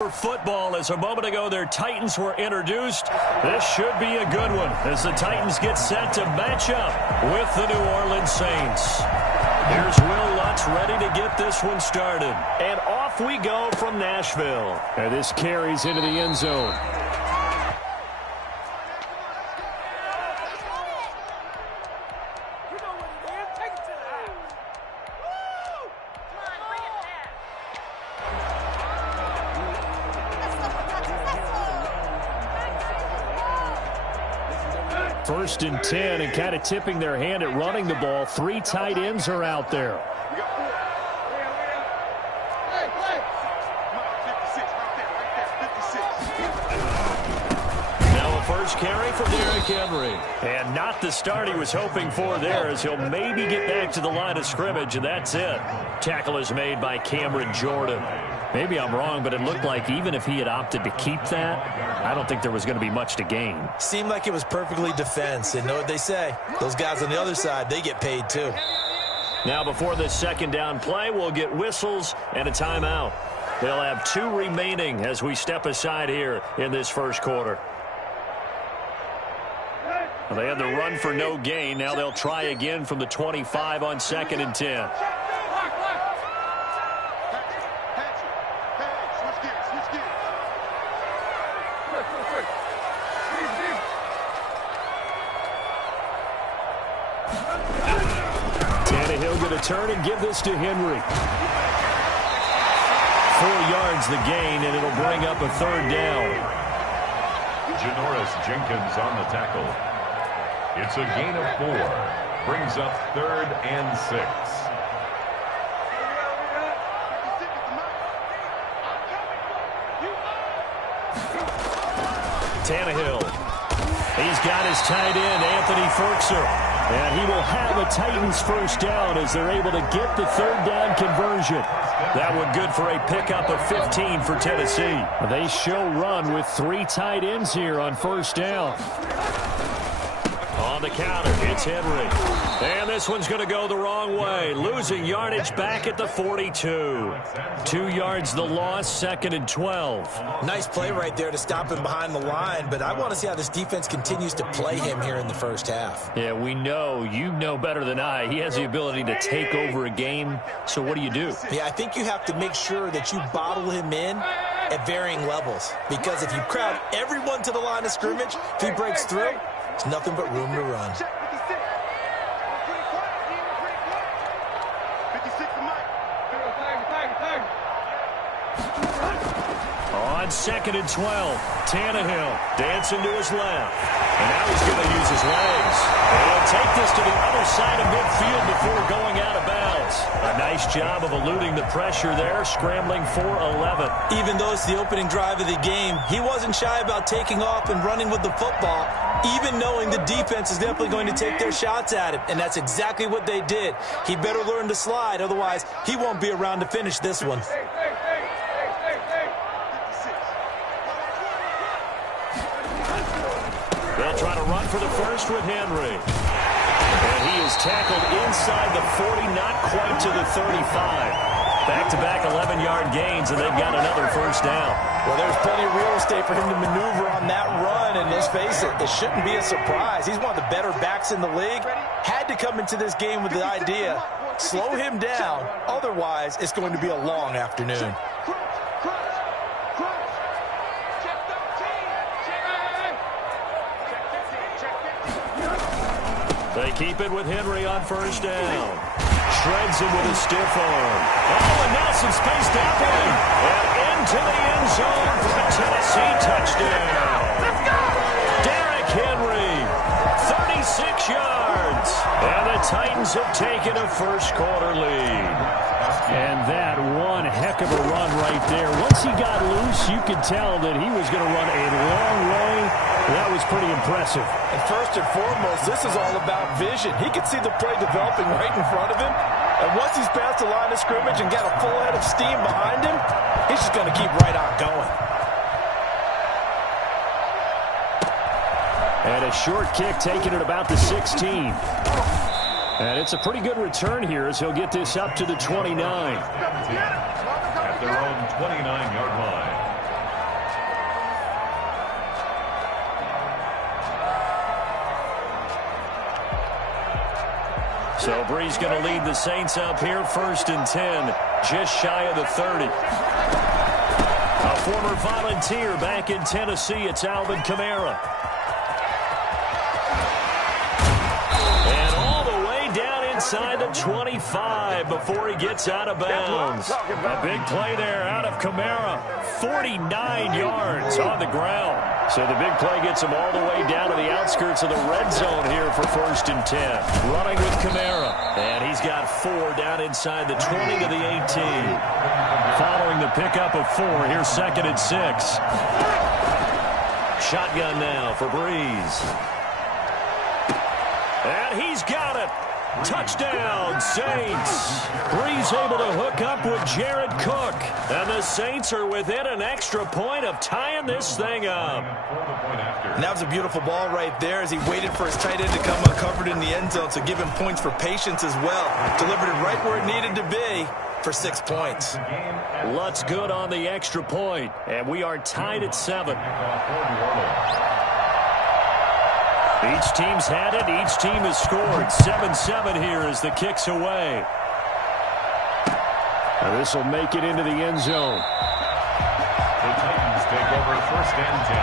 Football, as a moment ago their Titans were introduced. This should be a good one as the Titans get set to match up with the New Orleans Saints. Here's Will Lutz ready to get this one started. And off we go from Nashville. And this carries into the end zone. First and 10, and kind of tipping their hand at running the ball. Three tight ends are out there. Now a first carry for Derrick Henry. And not the start he was hoping for there, as he'll maybe get back to the line of scrimmage, and that's it. Tackle is made by Cameron Jordan. Maybe I'm wrong, but it looked like even if he had opted to keep that, I don't think there was going to be much to gain. Seemed like it was perfectly defense. And know what they say? Those guys on the other side, they get paid too. Now before this second down play, we'll get whistles and a timeout. They'll have two remaining as we step aside here in this first quarter. Well, they had the run for no gain. Now they'll try again from the 25 on 2nd and 10. Turn and give this to Henry. 4 yards the gain, and it'll bring up a third down. Janoris Jenkins on the tackle. It's a gain of 4. Brings up 3rd and 6. Tannehill. He's got his tight end, Anthony Ferkser. And he will have a Titans first down as they're able to get the third down conversion. That one good for a pickup of 15 for Tennessee. They show run with 3 tight ends here on first down. On the counter, it's Henry. And this one's going to go the wrong way. Losing yardage back at the 42. 2 yards the loss, 2nd and 12. Nice play right there to stop him behind the line, but I want to see how this defense continues to play him here in the first half. Yeah, we know. You know better than I. He has the ability to take over a game, so what do you do? Yeah, I think you have to make sure that you bottle him in at varying levels, because if you crowd everyone to the line of scrimmage, if he breaks through, there's nothing but room to run. On 2nd and 12, Tannehill dancing to his left. And now he's going to use his legs. And he'll take this to the other side of midfield before going out of bounds. A nice job of eluding the pressure there, scrambling for 11. Even though it's the opening drive of the game, he wasn't shy about taking off and running with the football, even knowing the defense is definitely going to take their shots at him. And that's exactly what they did. He better learn to slide, otherwise he won't be around to finish this one. They'll try to run for the first with Henry. And he is tackled inside the 40, not quite to the 35. Back-to-back 11-yard gains, and they've got another first down. Well, there's plenty of real estate for him to maneuver on that run, and let's face it, it shouldn't be a surprise. He's one of the better backs in the league. Had to come into this game with the idea, slow him down, otherwise it's going to be a long afternoon. They keep it with Henry on first down. Shreds him with a stiff arm. Oh, and now some space downfield. And into the end zone for a Tennessee touchdown. Let's go! Derrick Henry, 36 yards. And the Titans have taken a first quarter lead. And that one heck of a run right there. Once he got loose, you could tell that he was going to run a long way. That was pretty impressive. And first and foremost, this is all about vision. He could see the play developing right in front of him. And once he's past the line of scrimmage and got a full head of steam behind him, he's just going to keep right on going. And a short kick taken at about the 16. And it's a pretty good return here as he'll get this up to the 29. At their own 29-yard line. So Bree's going to lead the Saints up here, 1st and 10, just shy of the 30. A former Volunteer back in Tennessee, it's Alvin Kamara. And all the way down inside the 25 before he gets out of bounds. A big play there out of Kamara. 49 yards on the ground. So the big play gets him all the way down to the outskirts of the red zone here for 1st and 10. Running with Kamara. And he's got 4 down inside the 20 to the 18. Following the pickup of 4, here's 2nd and 6. Shotgun now for Breeze. And he's got it. Touchdown, Saints. Breeze able to hook up with Jared Cook. And the Saints are within an extra point of tying this thing up. And that was a beautiful ball right there as he waited for his tight end to come uncovered in the end zone, so give him points for patience as well. Delivered it right where it needed to be for 6 points. Lutz good on the extra point, and we are tied at 7. Each team's had it. Each team has scored. 7-7 here as the kick's away. This will make it into the end zone. The Titans take over 1st and 10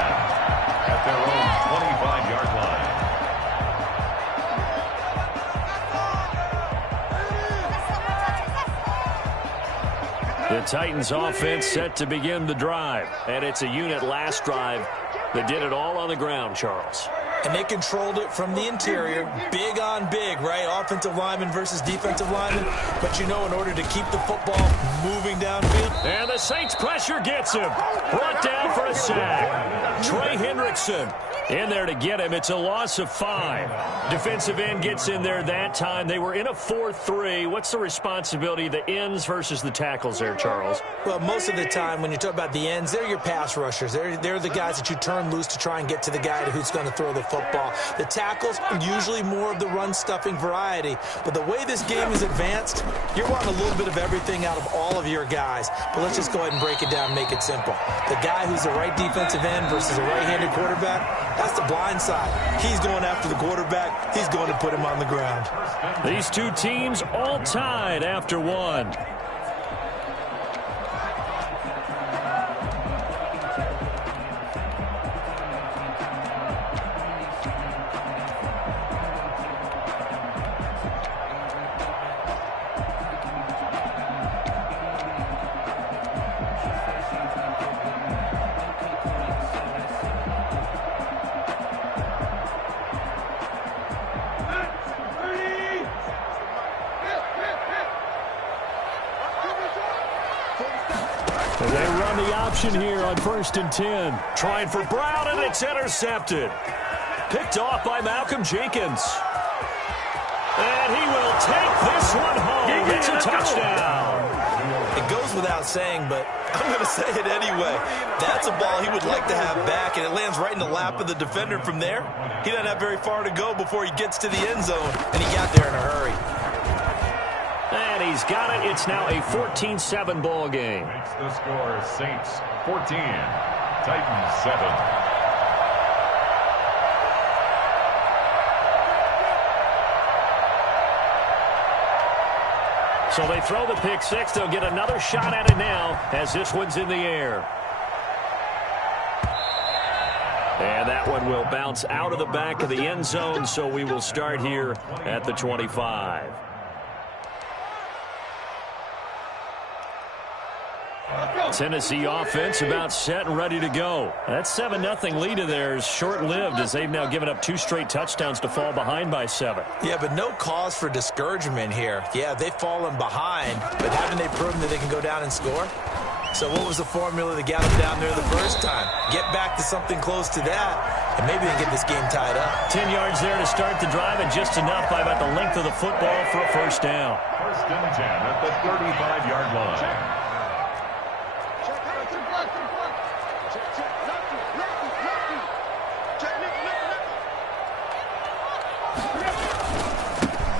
at their own 25-yard line. The Titans offense set to begin the drive. And it's a unit last drive that did it all on the ground, Charles. And they controlled it from the interior, big on big, right? Offensive lineman versus defensive lineman. But you know, in order to keep the football moving downfield. And the Saints pressure gets him. Brought down for a sack. Trey Hendrickson in there to get him. It's a loss of 5. Defensive end gets in there that time. They were in a 4-3. What's the responsibility of the ends versus the tackles there, Charles? Well, most of the time when you talk about the ends, they're your pass rushers. They're the guys that you turn loose to try and get to the guy who's going to throw the football. The tackles are usually more of the run-stuffing variety. But the way this game is advanced, you're wanting a little bit of everything out of all of your guys. But let's just go ahead and break it down and make it simple. The guy who's the right defensive end versus a right-handed quarterback, that's the blind side. He's going after the quarterback. He's going to put him on the ground. These two teams all tied after 1. They run the option here on 1st and 10. Trying for Brown, and it's intercepted. Picked off by Malcolm Jenkins. And he will take this one home. It's a touchdown. It goes without saying, but I'm going to say it anyway. That's a ball he would like to have back, and it lands right in the lap of the defender from there. He doesn't have very far to go before he gets to the end zone, and he got there in a hurry. And he's got it. It's now a 14-7 ball game. Makes the score Saints 14, Titans 7. So they throw the pick 6. They'll get another shot at it now as this one's in the air. And that one will bounce out of the back of the end zone, so we will start here at the 25. Tennessee offense about set and ready to go. That 7-0 lead of theirs short-lived as they've now given up 2 straight touchdowns to fall behind by 7. Yeah, but no cause for discouragement here. Yeah, they've fallen behind, but haven't they proven that they can go down and score? So what was the formula that got them down there the first time? Get back to something close to that, and maybe they can get this game tied up. 10 yards there to start the drive, and just enough by about the length of the football for a first down. 1st and 10 at the 35-yard line.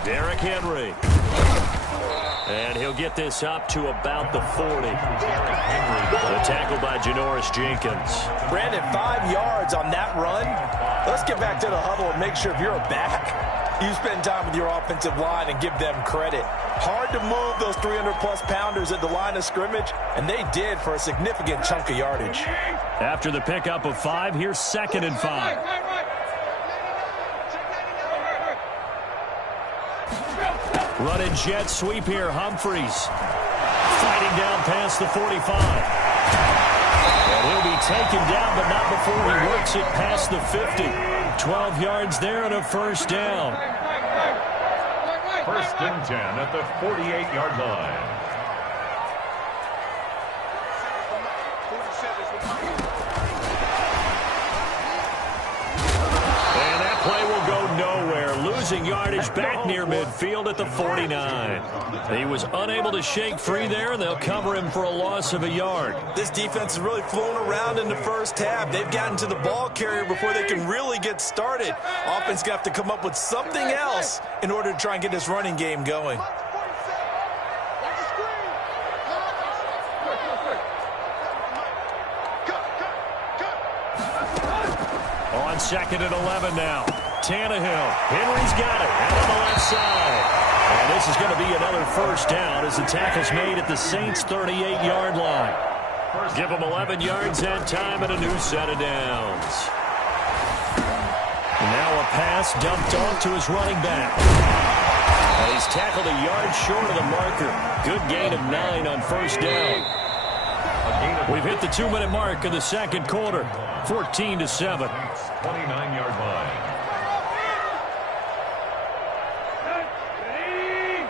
Derrick Henry. And he'll get this up to about the 40. The tackle by Janoris Jenkins. Brandon, 5 yards on that run. Let's get back to the huddle and make sure if you're a back, You spend time with your offensive line and give them credit. Hard to move those 300-plus pounders at the line of scrimmage, and they did for a significant chunk of yardage. After the pickup of 5, here's 2nd and 5. Running jet sweep here, Humphries. Fighting down past the 45. And he'll be taken down, but not before he works it past the 50. 12 yards there and a first down. 1st and 10 at the 48-yard line. And that play will go nowhere. Losing yardage back near midfield at the 49. He was unable to shake free there, and they'll cover him for a loss of a yard. This defense is really flown around in the first half. They've gotten to the ball carrier before they can really get started. Offense got to come up with something else in order to try and get this running game going. On 2nd and 11 now. Tannehill. Henry's got it. Out on the left side. And this is going to be another first down as the tackle's made at the Saints' 38-yard line. Give them 11 yards that time and a new set of downs. Now a pass dumped off to his running back. And he's tackled a yard short of the marker. Good gain of 9 on first down. We've hit the 2-minute mark in the second quarter. 14-7. 29-yard line.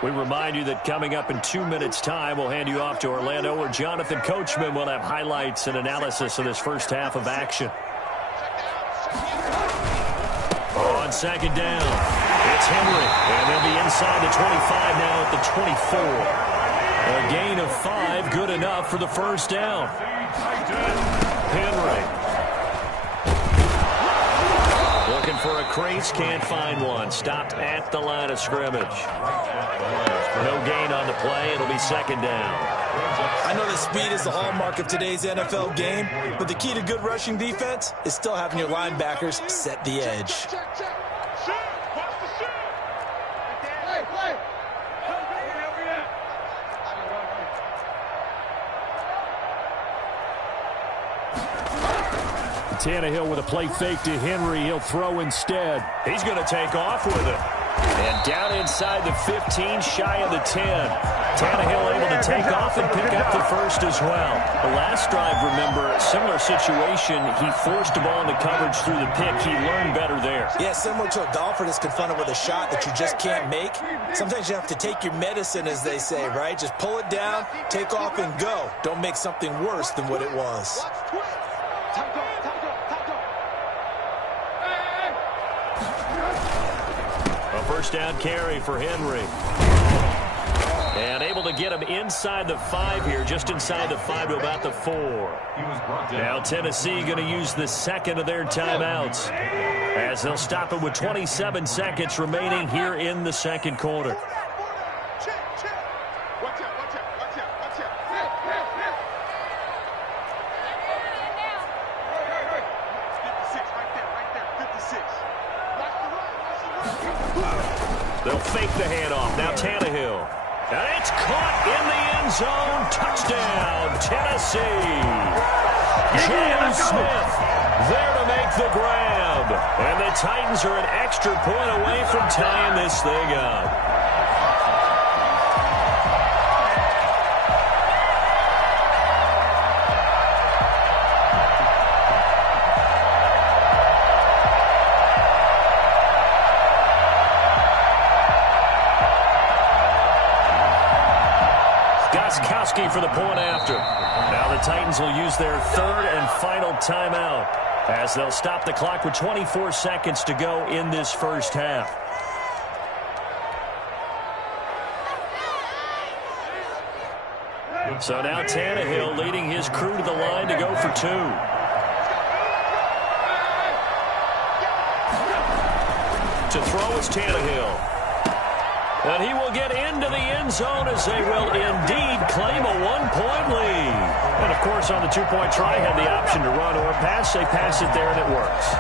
We remind you that coming up in 2 minutes' time, we'll hand you off to Orlando, where Jonathan Coachman will have highlights and analysis of this first half of action. On 2nd down, it's Henry, and they'll be inside the 25 now at the 24. A gain of 5, good enough for the first down. Henry. Looking for a crease, can't find one. Stopped at the line of scrimmage. No gain on the play. It'll be 2nd down. I know that speed is the hallmark of today's NFL game, but the key to good rushing defense is still having your linebackers set the edge. Tannehill with a play fake to Henry. He'll throw instead. He's going to take off with it. And down inside the 15, shy of the 10. Tannehill able to take off and pick up the first as well. The last drive, remember, similar situation. He forced the ball into coverage through the pick. He learned better there. Yeah, similar to a golfer that's confronted with a shot that you just can't make. Sometimes you have to take your medicine, as they say, right? Just pull it down, take off, and go. Don't make something worse than what it was. First down carry for Henry. And able to get him inside the 5 here, just inside the 5 to about the 4. Now Tennessee going to use the second of their timeouts as they'll stop it with 27 seconds remaining here in the second quarter. They'll fake the handoff. Now Tannehill. And it's caught in the end zone. Touchdown, Tennessee. James Smith there to make the grab. And the Titans are an extra point away from tying this thing up. For the point after. Now the Titans will use their third and final timeout as they'll stop the clock with 24 seconds to go in this first half. So now Tannehill leading his crew to the line to go for 2. To throw is Tannehill. And he will get into the end zone as they will indeed claim a 1-point lead. And, of course, on the 2-point try, had the option to run or pass. They pass it there, and it works.